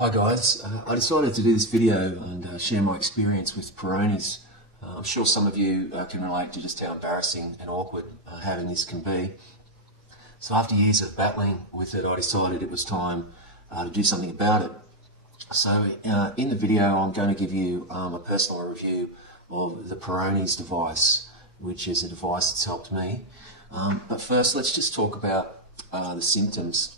Hi guys, I decided to do this video and share my experience with Peyronies. I'm sure some of you can relate to just how embarrassing and awkward having this can be. So after years of battling with it, I decided it was time to do something about it. So in the video I'm going to give you a personal review of the Peyronies device, which is a device that's helped me. But first let's just talk about the symptoms.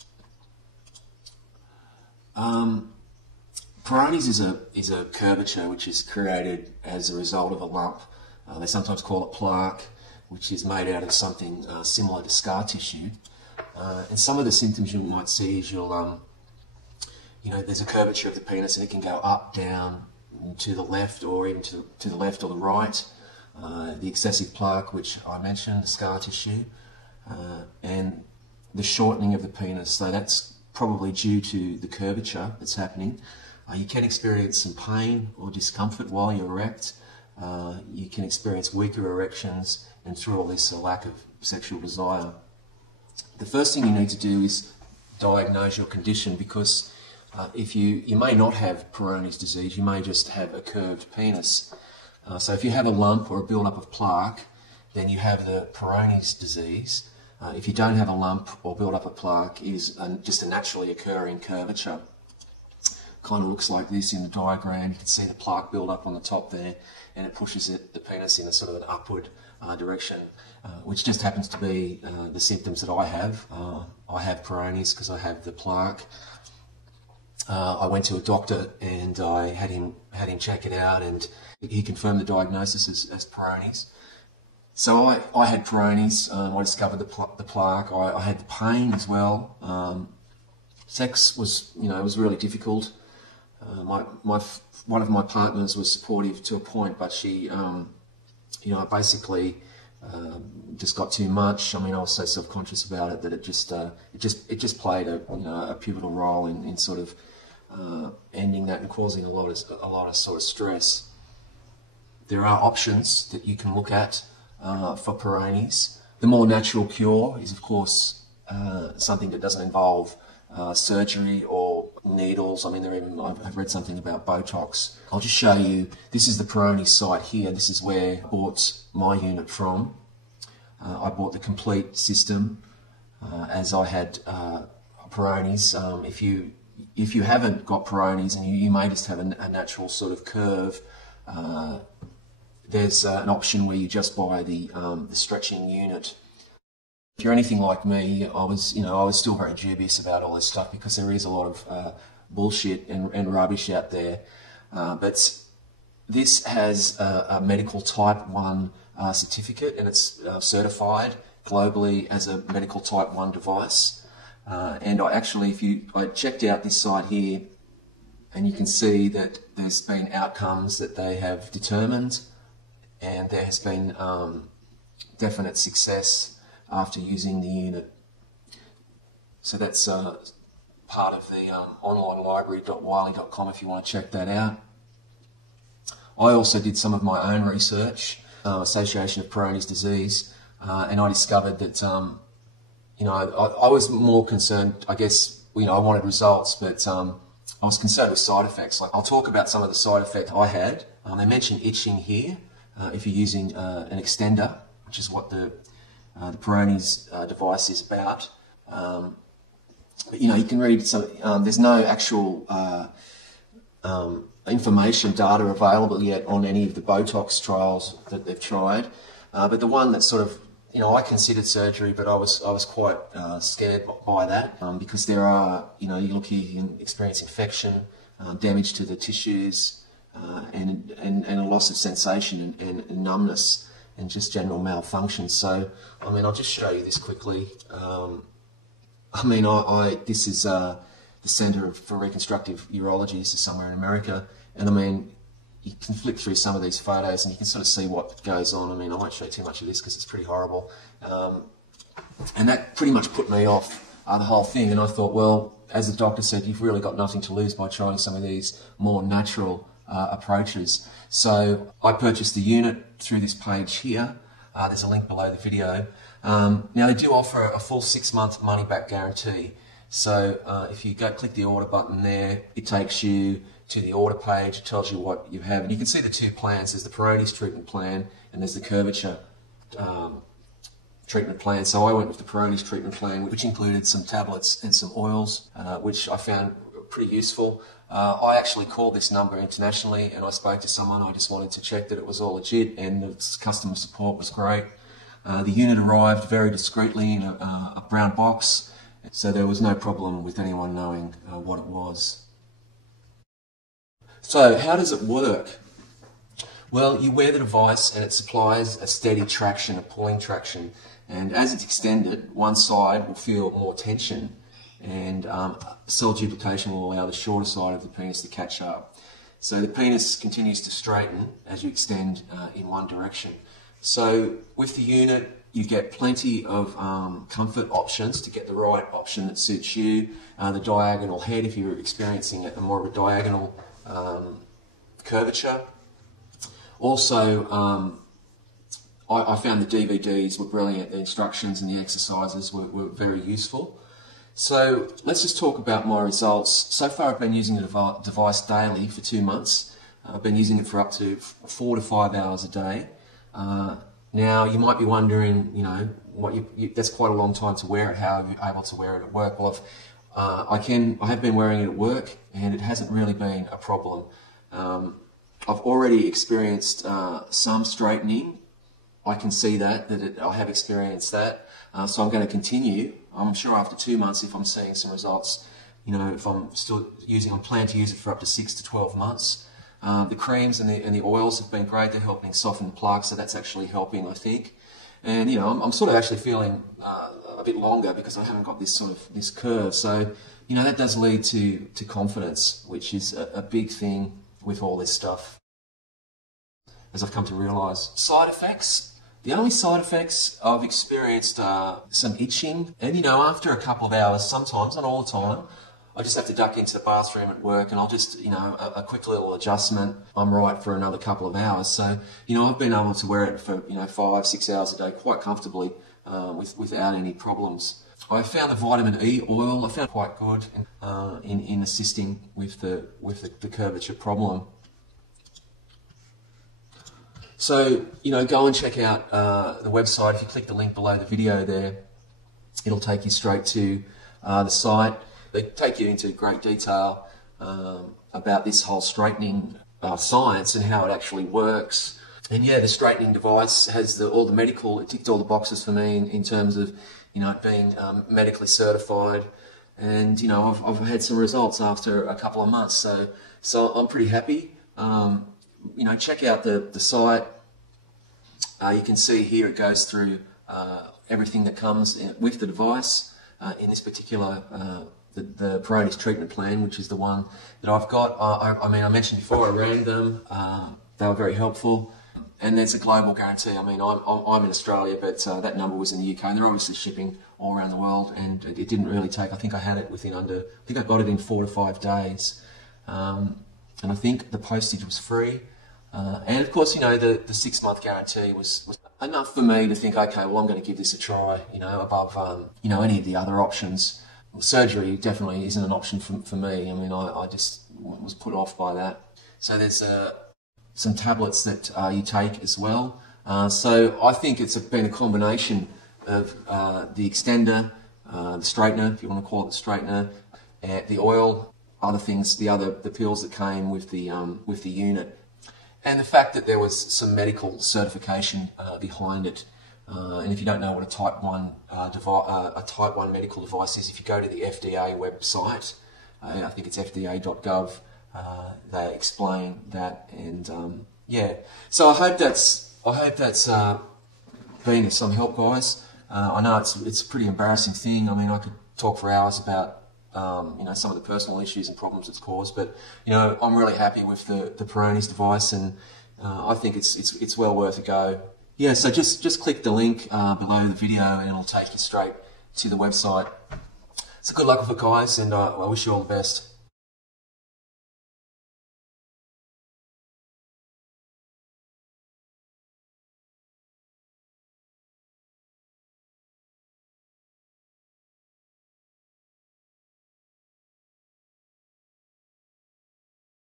Peyronies is a curvature which is created as a result of a lump. They sometimes call it plaque, which is made out of something similar to scar tissue. And some of the symptoms you might see is there's a curvature of the penis and it can go up, down, to the left, or even to the left or the right. The excessive plaque, which I mentioned, the scar tissue, and the shortening of the penis. So that's probably due to the curvature that's happening. You can experience some pain or discomfort while you're erect. You can experience weaker erections, and through all this, a lack of sexual desire. The first thing you need to do is diagnose your condition, because if you may not have Peyronies disease, you may just have a curved penis. So if you have a lump or a build-up of plaque, then you have the Peyronies disease. If you don't have a lump or build-up of plaque, it is just a naturally occurring curvature. Kind of looks like this in the diagram. You can see the plaque build up on the top there, and it pushes the penis in a sort of an upward direction, which just happens to be the symptoms that I have. I have Peyronies because I have the plaque. I went to a doctor and I had him check it out, and he confirmed the diagnosis as Peyronies. So I had Peyronies. I discovered the plaque. I had the pain as well. Sex was really difficult. One of my partners was supportive to a point, but she, basically just got too much. I mean, I was so self-conscious about it that it just played a pivotal role in sort of ending that and causing a lot of sort of stress. There are options that you can look at for Peyronies. The more natural cure is, of course, something that doesn't involve surgery or needles. I mean, I've read something about Botox. I'll just show you. This is the Peyronies site here. This is where I bought my unit from. I bought the complete system as I had Peyronies. If you haven't got Peyronies and you may just have a natural sort of curve, there's an option where you just buy the stretching unit. If you're anything like me, I was still very dubious about all this stuff, because there is a lot of bullshit and rubbish out there. But this has a medical type 1 certificate, and it's certified globally as a medical type 1 device. And I checked out this site here, and you can see that there's been outcomes that they have determined, and there has been definite success after using the unit. So that's part of the online library.wiley.com if you want to check that out. I also did some of my own research, Association of Peyronies Disease, and I discovered that I was more concerned, I guess, I wanted results, but I was concerned with side effects. Like, I'll talk about some of the side effects I had. They mention itching here if you're using an extender, which is what the Peyronies device is about. But you can read some. There's no actual information, data available yet on any of the Botox trials that they've tried. But the one that sort of, I considered surgery, but I was quite scared by that, because there are, you look here, you can experience infection, damage to the tissues, and a loss of sensation and numbness, and just general malfunction. So, I mean, I'll just show you this quickly. This is the Centre for Reconstructive Urology. This is somewhere in America, and I mean, you can flick through some of these photos and you can sort of see what goes on. I mean, I won't show you too much of this because it's pretty horrible. And that pretty much put me off the whole thing, and I thought, well, as the doctor said, you've really got nothing to lose by trying some of these more natural approaches. So I purchased the unit through this page here. There's a link below the video. Now, they do offer a full 6-month money-back guarantee. So if you go click the order button there, it takes you to the order page. It tells you what you have, and you can see the two plans. There's the Peyronies treatment plan and there's the curvature treatment plan. So I went with the Peyronies treatment plan, which included some tablets and some oils, which I found pretty useful. I actually called this number internationally and I spoke to someone. I just wanted to check that it was all legit, and the customer support was great. The unit arrived very discreetly in a brown box, so there was no problem with anyone knowing what it was. So how does it work? Well, you wear the device and it supplies a steady traction, a pulling traction, and as it's extended, one side will feel more tension, and cell duplication will allow the shorter side of the penis to catch up. So the penis continues to straighten as you extend in one direction. So with the unit, you get plenty of comfort options to get the right option that suits you. The diagonal head, if you're experiencing a more of a diagonal curvature. Also, I found the DVDs were brilliant. The instructions and the exercises were very useful. So let's just talk about my results. So far I've been using the device daily for 2 months. I've been using it for up to 4 to 5 hours a day. Now you might be wondering, you know, that's quite a long time to wear it. How are you able to wear it at work? Well, I have been wearing it at work and it hasn't really been a problem. I've already experienced some straightening. I can see that I have experienced that. So I'm going to continue. I'm sure after 2 months, if I'm seeing some results, you know, if I'm still using, I plan to use it for up to 6 to 12 months. The creams and the oils have been great. They're helping soften the plaque, so that's actually helping, I think. And, you know, I'm sort of actually feeling a bit longer because I haven't got this curve. So, you know, that does lead to confidence, which is a big thing with all this stuff, as I've come to realise. Side effects. The only side effects I've experienced are some itching, and you know, after a couple of hours, sometimes, not all the time, I just have to duck into the bathroom at work and I'll just, you know, a quick little adjustment, I'm right for another couple of hours. So, you know, I've been able to wear it for, you know, 5, 6 hours a day quite comfortably without any problems. I found the vitamin E oil, I found quite good in assisting with the curvature problem. So, you know, go and check out the website. If you click the link below the video there, it'll take you straight to the site. They take you into great detail about this whole straightening science and how it actually works. And yeah, the straightening device has all the medical, it ticked all the boxes for me in terms of, you know, it being medically certified. And, you know, I've had some results after a couple of months. So I'm pretty happy. You know, check out the site. You can see here it goes through everything that comes with the device. In this particular, the Peyronies treatment plan, which is the one that I've got. I mean, I mentioned before, I ran them. They were very helpful. And there's a global guarantee. I mean, I'm in Australia, but that number was in the UK, and they're obviously shipping all around the world, and it didn't really take, I think I had it within I think I got it in 4 to 5 days. And I think the postage was free. And of course, you know, the 6-month guarantee was enough for me to think, okay, well, I'm going to give this a try, you know, above, you know, any of the other options. Well, surgery definitely isn't an option for me. I mean, I just was put off by that. So there's some tablets that you take as well. So I think it's been a combination of the extender, the straightener, if you want to call it the straightener, the oil, other things, the pills that came with the unit, and the fact that there was some medical certification behind it. And if you don't know what a type 1 medical device is, if you go to the FDA website, I think it's fda.gov, they explain that. And yeah, so I hope that's been of some help, guys. I know it's a pretty embarrassing thing. I mean, I could talk for hours about you know, some of the personal issues and problems it's caused, but you know, I'm really happy with the Peyronies device, and I think it's well worth a go. Yeah, so just click the link below the video and it'll take you straight to the website. So good luck with it, guys, and I wish you all the best.